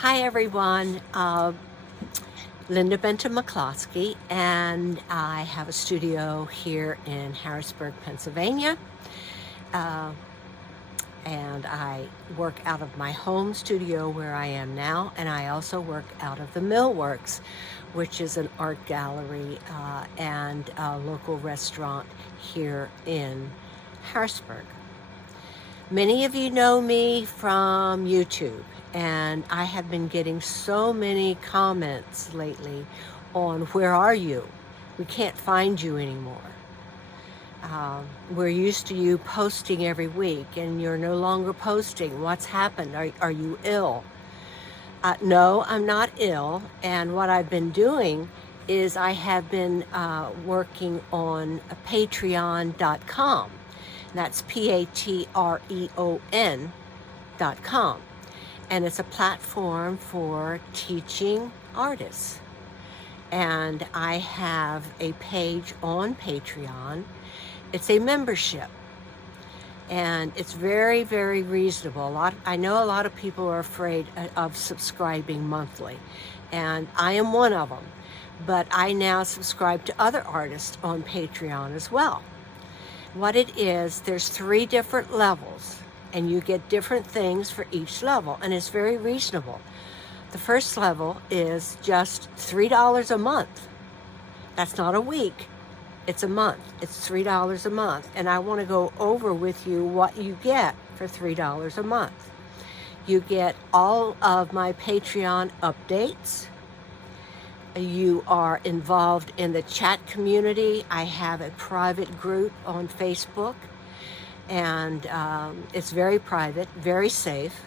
Hi everyone, Linda Benton McCloskey, and I have a studio here in Harrisburg, Pennsylvania, uh, and I work out of my home studio where I am now, and I also work out of the Millworks, which is an art gallery and a local restaurant here in Harrisburg. Many of you know me from YouTube, and I have been getting so many comments lately on where are you? We can't find you anymore. We're used to you posting every week, and you're no longer posting. What's happened? Are you ill? No, I'm not ill, and what I've been doing is I have been working on patreon.com. That's patreon.com. And it's a platform for teaching artists. And I have a page on Patreon. It's a membership. And it's very, very reasonable. I know a lot of people are afraid of subscribing monthly. And I am one of them. But I now subscribe to other artists on Patreon as well. What it is, there's 3 different levels, and you get different things for each level, and it's very reasonable. The first level is just $3 a month. That's not a week, it's a month. It's $3 a month, and I want to go over with you what you get for $3 a month. You get all of my Patreon updates. You are involved in the chat community. I have a private group on Facebook, and it's very private, very safe,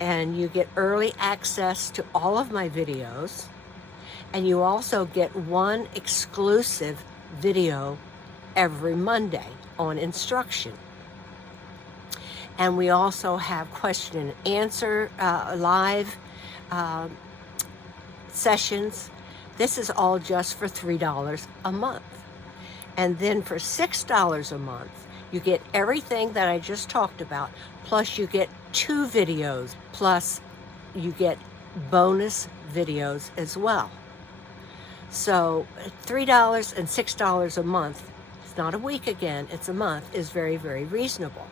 and you get early access to all of my videos, and you also get one exclusive video every Monday on instruction. And we also have question and answer live sessions. This is all just for $3 a month. And then for $6 a month, you get everything that I just talked about, plus you get 2 videos, plus you get bonus videos as well. So $3 and $6 a month, it's not a week again, it's a month, is very, very reasonable.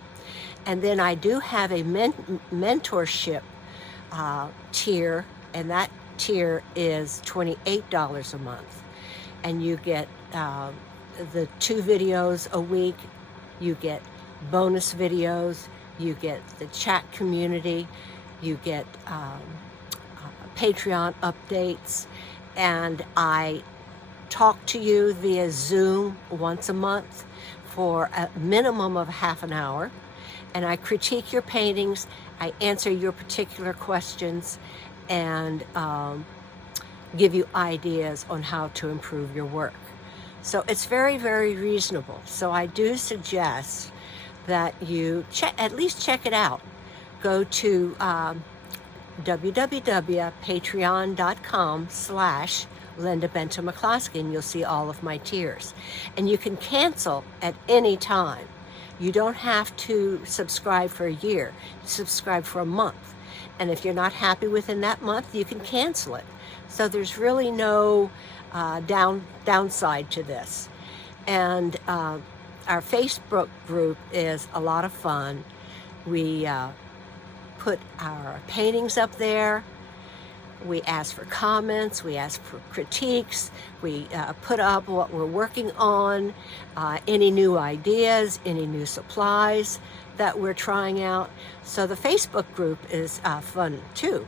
And then I do have a mentorship tier, and that tier is $28 a month, and you get the 2 videos a week, you get bonus videos, you get the chat community, you get Patreon updates, and I talk to you via Zoom once a month for a minimum of half an hour, and I critique your paintings, I answer your particular questions, and give you ideas on how to improve your work. So it's very, very reasonable. So I do suggest that you at least check it out. Go to www.patreon.com/Linda Benton McCloskey, and you'll see all of my tiers. And you can cancel at any time. You don't have to subscribe for a year. Subscribe for a month. And if you're not happy within that month, you can cancel it. So there's really no downside to this. And our Facebook group is a lot of fun. We put our paintings up there. We ask for comments, we ask for critiques, we put up what we're working on, any new ideas, any new supplies that we're trying out. So the Facebook group is fun too.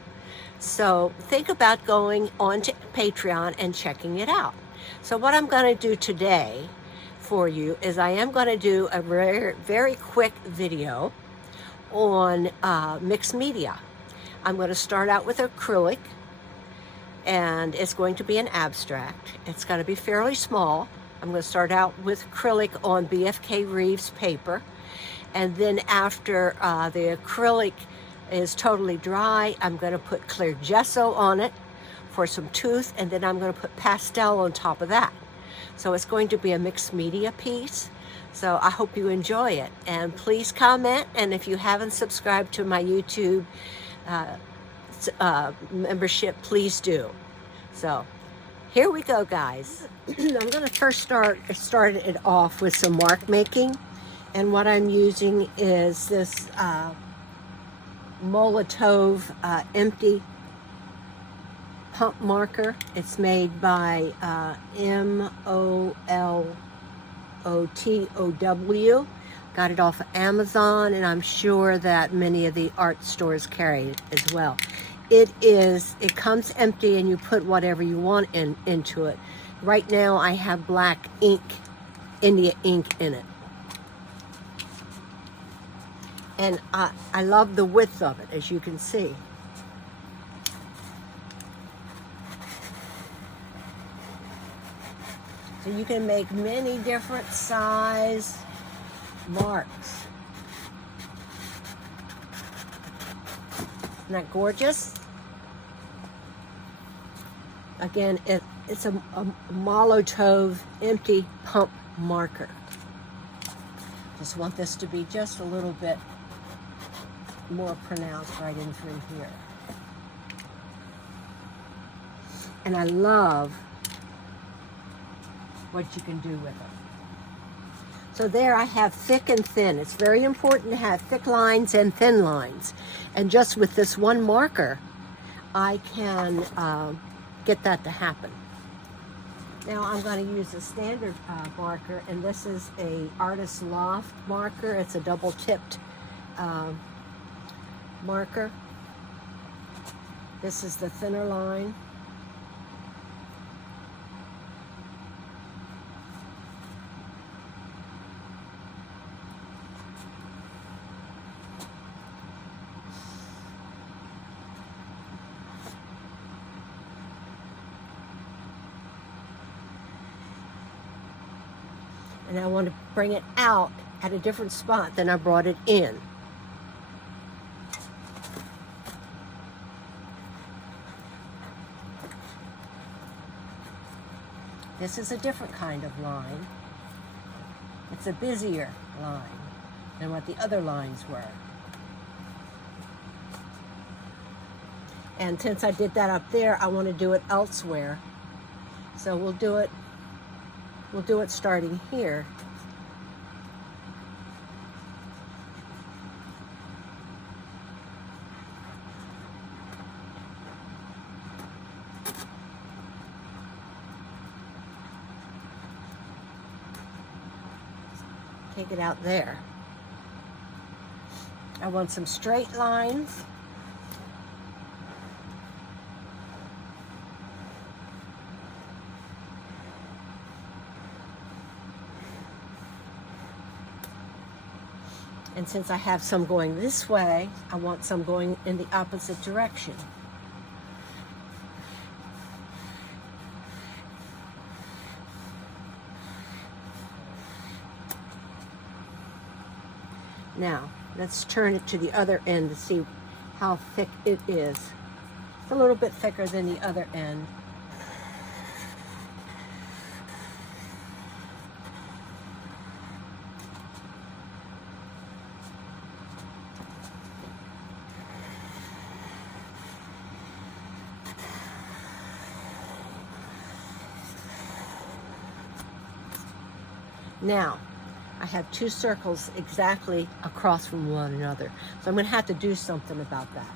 So think about going on to Patreon and checking it out. So what I'm going to do today for you is I am going to do a very, very quick video on mixed media. I'm going to start out with acrylic, and it's going to be an abstract. It's going to be fairly small. I'm going to start out with acrylic on BFK Reeves paper, and then after the acrylic is totally dry, I'm going to put clear gesso on it for some tooth, and then I'm going to put pastel on top of that. So it's going to be a mixed media piece. So I hope you enjoy it, and please comment, and if you haven't subscribed to my YouTube membership, please do. So here we go, guys. I'm going to first start it off with some mark making. And what I'm using is this Molotov empty pump marker. It's made by MOLOTOW. Got it off of Amazon, and I'm sure that many of the art stores carry it as well. It comes empty, and you put whatever you want into it. Right now I have black ink, India ink in it. And I love the width of it, as you can see. So you can make many different size marks. Isn't that gorgeous? Again, it's a Molotov empty pump marker. Just want this to be just a little bit more pronounced right in through here. And I love what you can do with it. So there I have thick and thin. It's very important to have thick lines and thin lines. And just with this one marker, I can get that to happen. Now I'm going to use a standard marker, and this is a Artist Loft marker. It's a double tipped marker. This is the thinner line. And I want to bring it out at a different spot than I brought it in. This is a different kind of line. It's a busier line than what the other lines were. And since I did that up there, I want to do it elsewhere. So we'll do it starting here. Take it out there. I want some straight lines. And since I have some going this way, I want some going in the opposite direction. Now, let's turn it to the other end to see how thick it is. It's a little bit thicker than the other end. Now, I have two circles exactly across from one another. So I'm going to have to do something about that.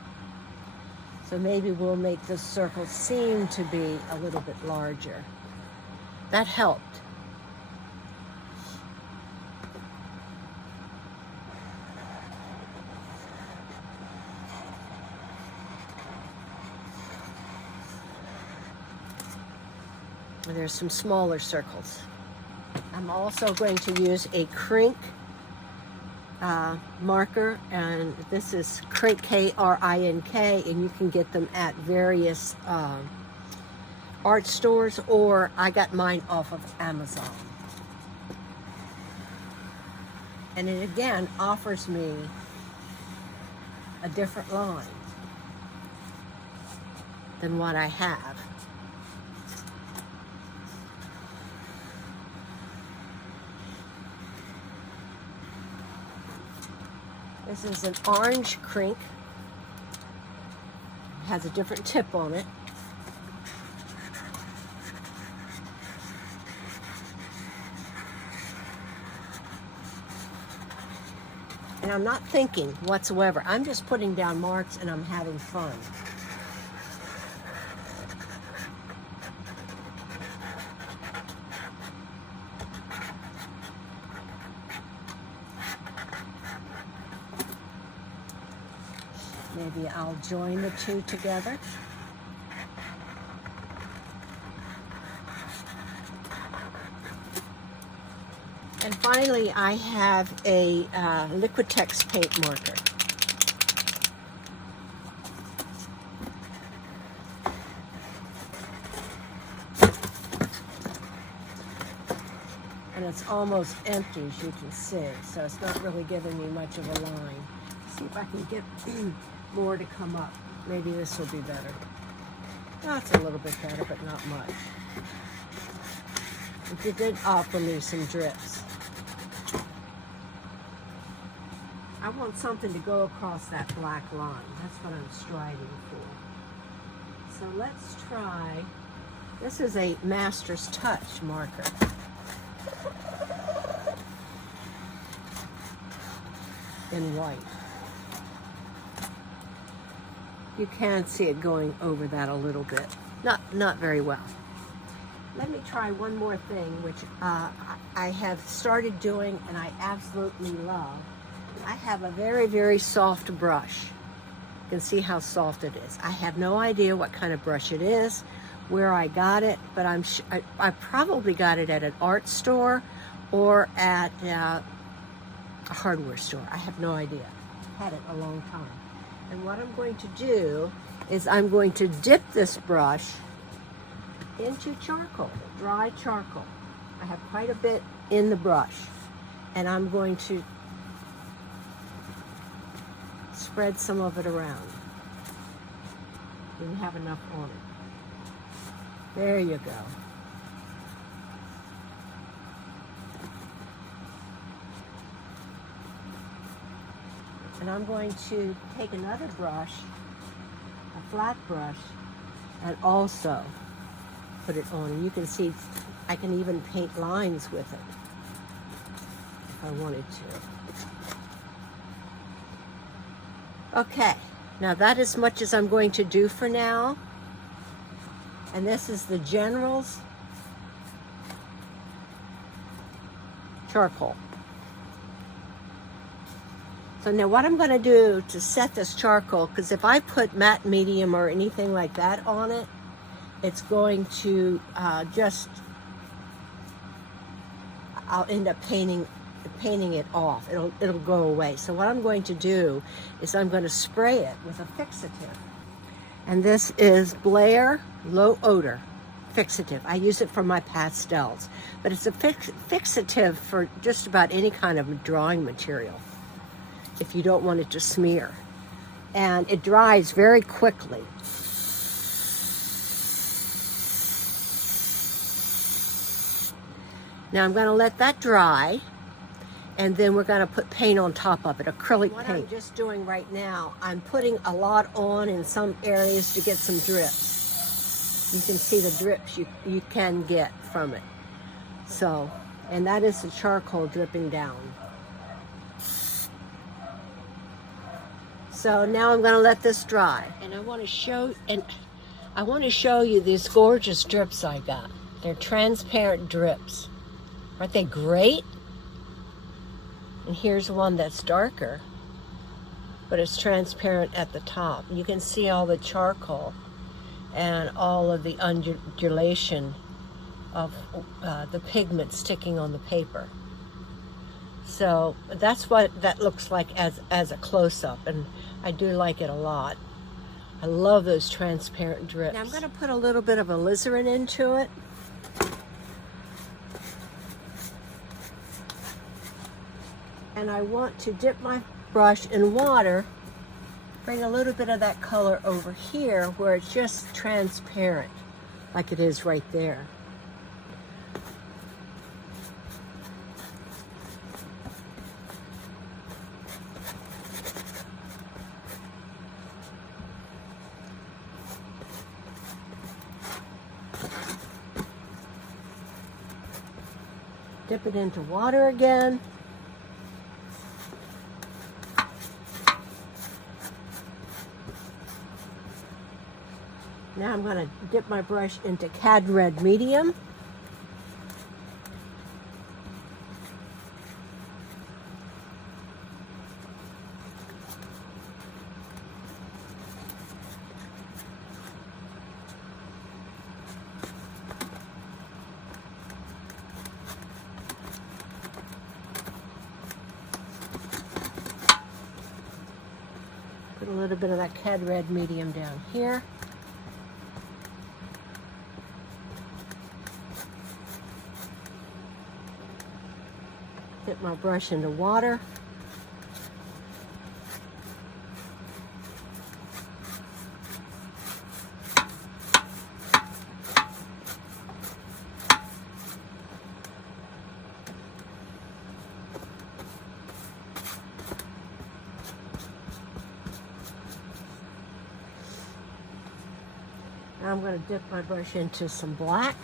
So maybe we'll make this circle seem to be a little bit larger. That helped. And there's some smaller circles. I'm also going to use a Krink marker, and this is Krink, K-R-I-N-K, and you can get them at various art stores, or I got mine off of Amazon. And it again offers me a different line than what I have. This is an orange Krink. It has a different tip on it. And I'm not thinking whatsoever. I'm just putting down marks and I'm having fun. Maybe I'll join the two together. And finally, I have a Liquitex paint marker. And it's almost empty, as you can see, so it's not really giving me much of a line. See if I can get more to come up. Maybe this will be better. That's a little bit better, but not much. It did offer me some drips. I want something to go across that black line. That's what I'm striving for. So let's try, this is a Master's Touch marker. In white. You can see it going over that a little bit. Not very well. Let me try one more thing, which I have started doing and I absolutely love. I have a very, very soft brush. You can see how soft it is. I have no idea what kind of brush it is, where I got it, but I probably got it at an art store or at a hardware store. I have no idea. I've had it a long time. And what I'm going to do is I'm going to dip this brush into charcoal, dry charcoal. I have quite a bit in the brush, and I'm going to spread some of it around. Didn't have enough on it. There you go. And I'm going to take another brush, a flat brush, and also put it on. And you can see I can even paint lines with it if I wanted to. Okay, now that is as much as I'm going to do for now. And this is the General's charcoal. So now what I'm going to do to set this charcoal, because if I put matte medium or anything like that on it, it's going to I'll end up painting it off. It'll go away. So what I'm going to do is I'm going to spray it with a fixative. And this is Blair Low Odor Fixative. I use it for my pastels, but it's a fixative for just about any kind of drawing material if you don't want it to smear. And it dries very quickly. Now I'm going to let that dry, and then we're going to put paint on top of it, acrylic paint. What I'm just doing right now, I'm putting a lot on in some areas to get some drips. You can see the drips you can get from it. So, and that is the charcoal dripping down. So now I'm going to let this dry, and I want to show you these gorgeous drips I got. They're transparent drips. Aren't they great? And here's one that's darker, but it's transparent at the top. You can see all the charcoal and all of the undulation of the pigment sticking on the paper. So that's what that looks like as a close-up, and I do like it a lot. I love those transparent drips. Now I'm going to put a little bit of alizarin into it. And I want to dip my brush in water, bring a little bit of that color over here where it's just transparent, like it is right there. dip it into water again. Now I'm going to dip my brush into Cad Red Medium. Put a little bit of that Cad Red Medium down here. Dip my brush into water. Now I'm going to dip my brush into some black.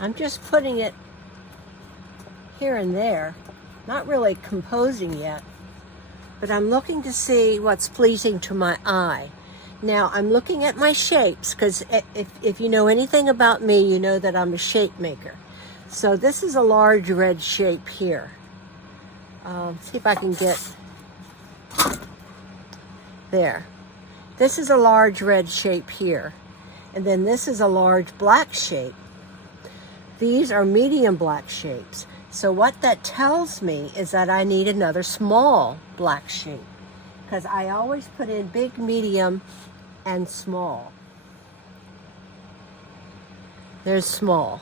I'm just putting it here and there, not really composing yet, but I'm looking to see what's pleasing to my eye. Now I'm looking at my shapes, because if you know anything about me, you know that I'm a shape maker. So this is a large red shape here. See if I can get there. This is a large red shape here, and then this is a large black shape. These are medium black shapes. So what that tells me is that I need another small black shape, because I always put in big, medium, and small. There's small.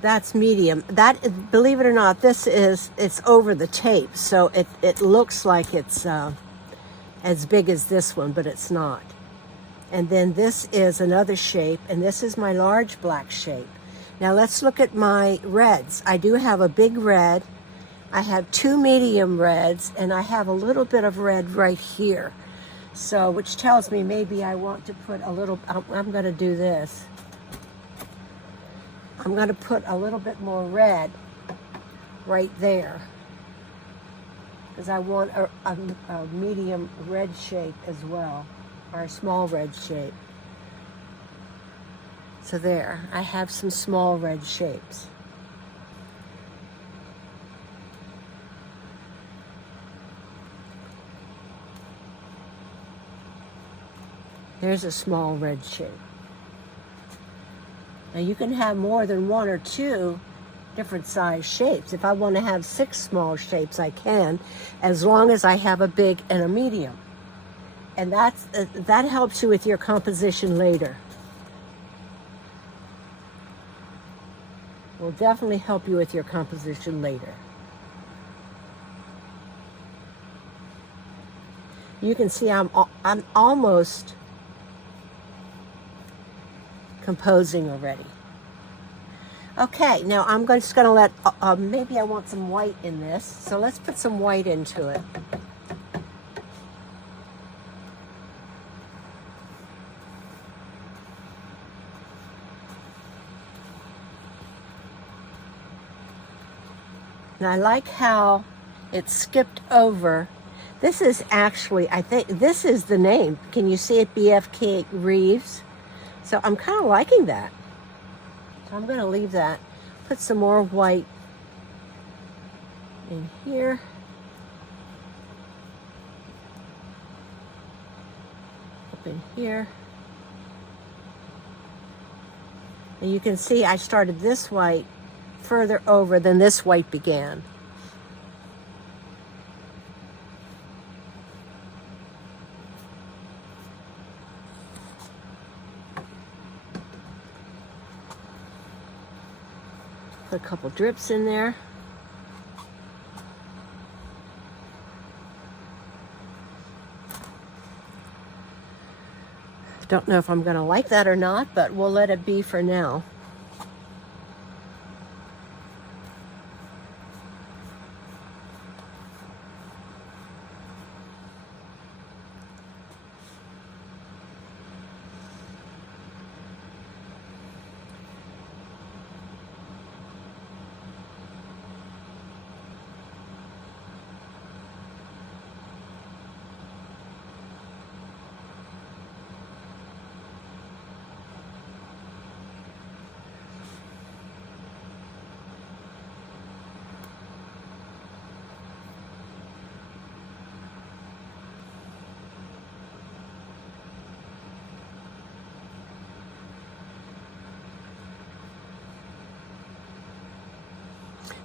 That's medium. That, believe it or not, it's over the tape, so it looks like it's as big as this one, but it's not. And then this is another shape, and this is my large black shape. Now let's look at my reds. I do have a big red, I have two medium reds, and I have a little bit of red right here. So, which tells me maybe I want to put a little, I'm going to do this. I'm going to put a little bit more red right there, because I want a medium red shape as well, or a small red shape. So there, I have some small red shapes. There's a small red shape. Now you can have more than one or two different size shapes. If I want to have 6 small shapes, I can, as long as I have a big and a medium. And that helps you with your composition later. Will definitely help you with your composition later. You can see I'm almost composing already. Okay, now I'm just going to let, maybe I want some white in this, so let's put some white into it. And I like how it skipped over. This is actually, I think, this is the name. Can you see it? BFK Reeves. So I'm kind of liking that. So I'm going to leave that. Put some more white in here. Up in here. And you can see I started this white further over than this white began. Put a couple drips in there. Don't know if I'm going to like that or not, but we'll let it be for now.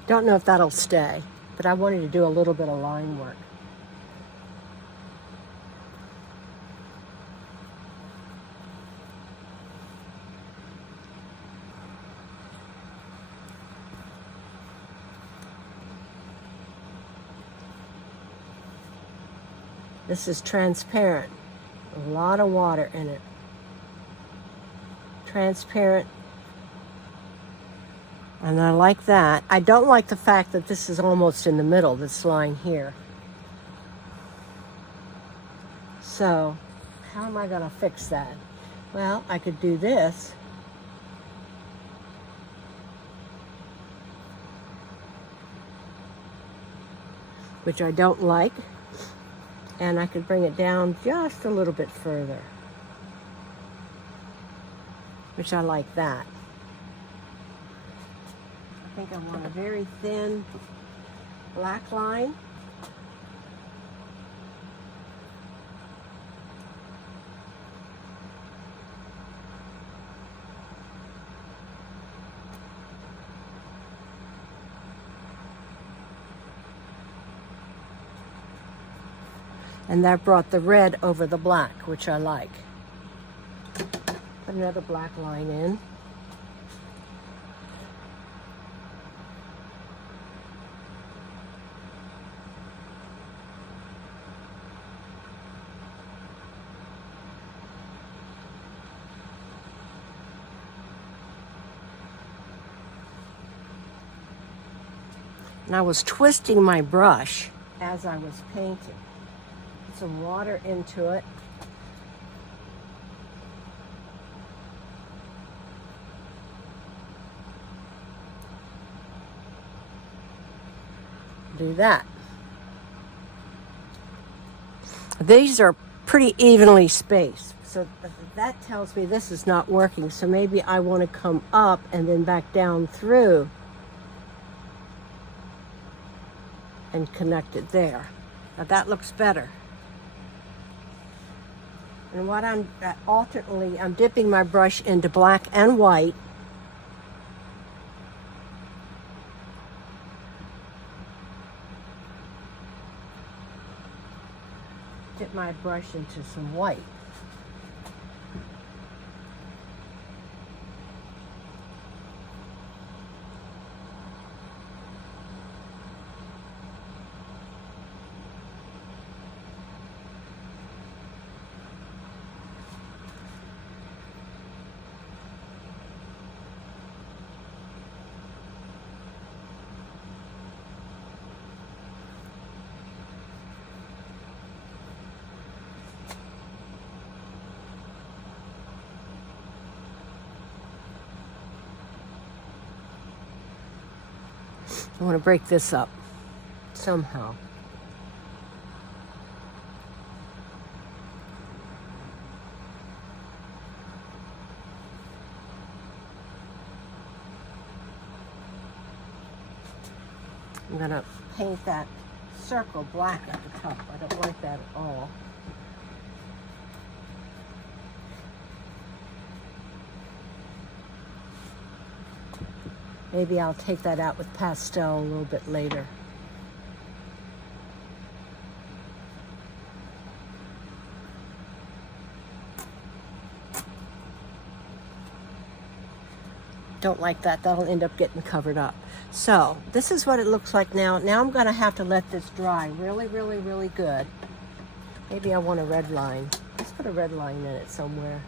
Don't know if that'll stay, but I wanted to do a little bit of line work. This is transparent. A lot of water in it. Transparent. And I like that. I don't like the fact that this is almost in the middle, this line here. So, how am I going to fix that? Well, I could do this. Which I don't like. And I could bring it down just a little bit further. Which I like that. I think I want a very thin black line. And that brought the red over the black, which I like. Put another black line in. And I was twisting my brush as I was painting. Put some water into it. Do that. These are pretty evenly spaced, so that tells me this is not working. So maybe I want to come up and then back down through and connect it there. Now that looks better. And what I'm alternately, I'm dipping my brush into black and white. Dip my brush into some white. I want to break this up somehow. I'm going to paint that circle black at the top. I don't like that at all. Maybe I'll take that out with pastel a little bit later. Don't like that. That'll end up getting covered up. So this is what it looks like now. Now I'm going to have to let this dry really, really, really good. Maybe I want a red line. Let's put a red line in it somewhere.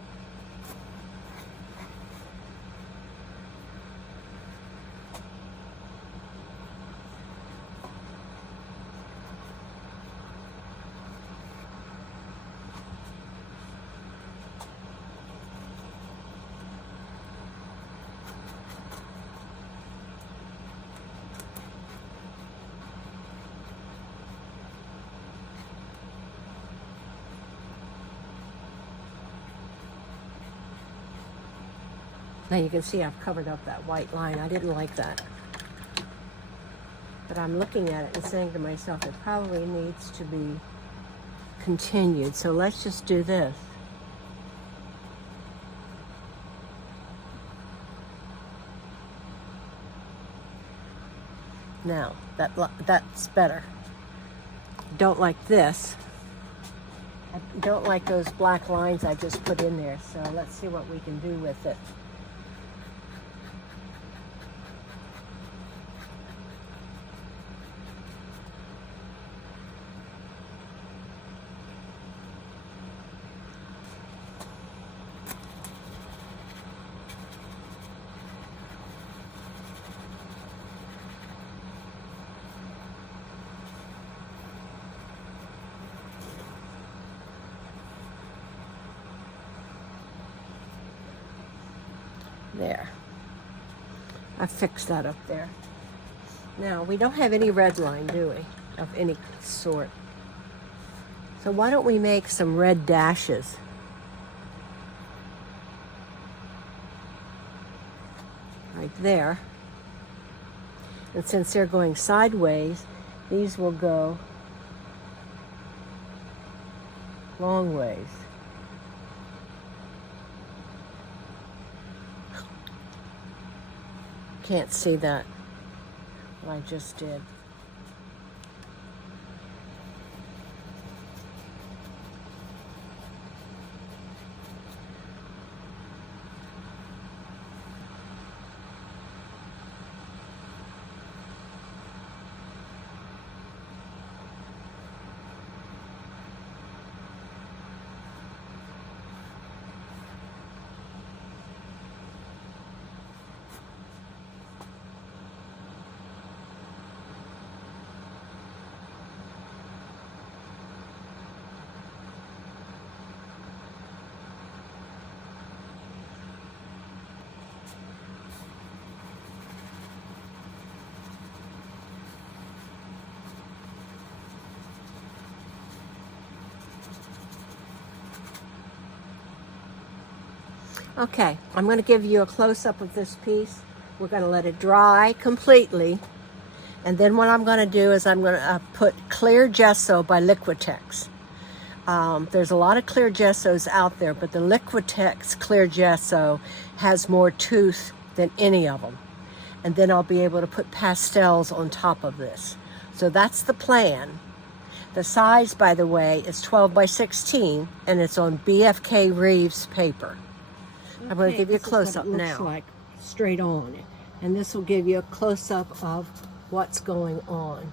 Now you can see I've covered up that white line. I didn't like that. But I'm looking at it and saying to myself, it probably needs to be continued. So let's just do this. Now, that's better. Don't like this. I don't like those black lines I just put in there. So let's see what we can do with it. There. I fixed that up there. Now, we don't have any red line, do we? Of any sort. So why don't we make some red dashes? Right there. And since they're going sideways, these will go long ways. Can't see that, what I just did. Okay, I'm going to give you a close-up of this piece. We're going to let it dry completely. And then what I'm going to do is I'm going to put Clear Gesso by Liquitex. There's a lot of clear gessos out there, but the Liquitex Clear Gesso has more tooth than any of them. And then I'll be able to put pastels on top of this. So that's the plan. The size, by the way, is 12 by 16, and it's on BFK Reeves paper. I'm going to give you a close-up now. Looks like straight on, and this will give you a close-up of what's going on.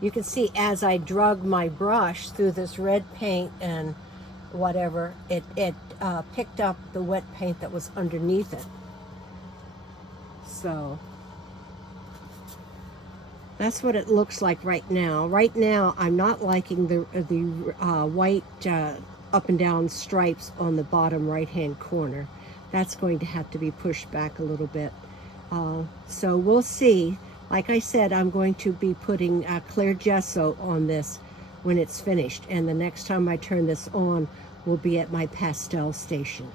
You can see as I drug my brush through this red paint and whatever, it picked up the wet paint that was underneath it. So that's what it looks like right now. Right now, I'm not liking the white up and down stripes on the bottom right-hand corner. That's going to have to be pushed back a little bit. So we'll see. Like I said, I'm going to be putting Clear Gesso on this when it's finished. And the next time I turn this on will be at my pastel station.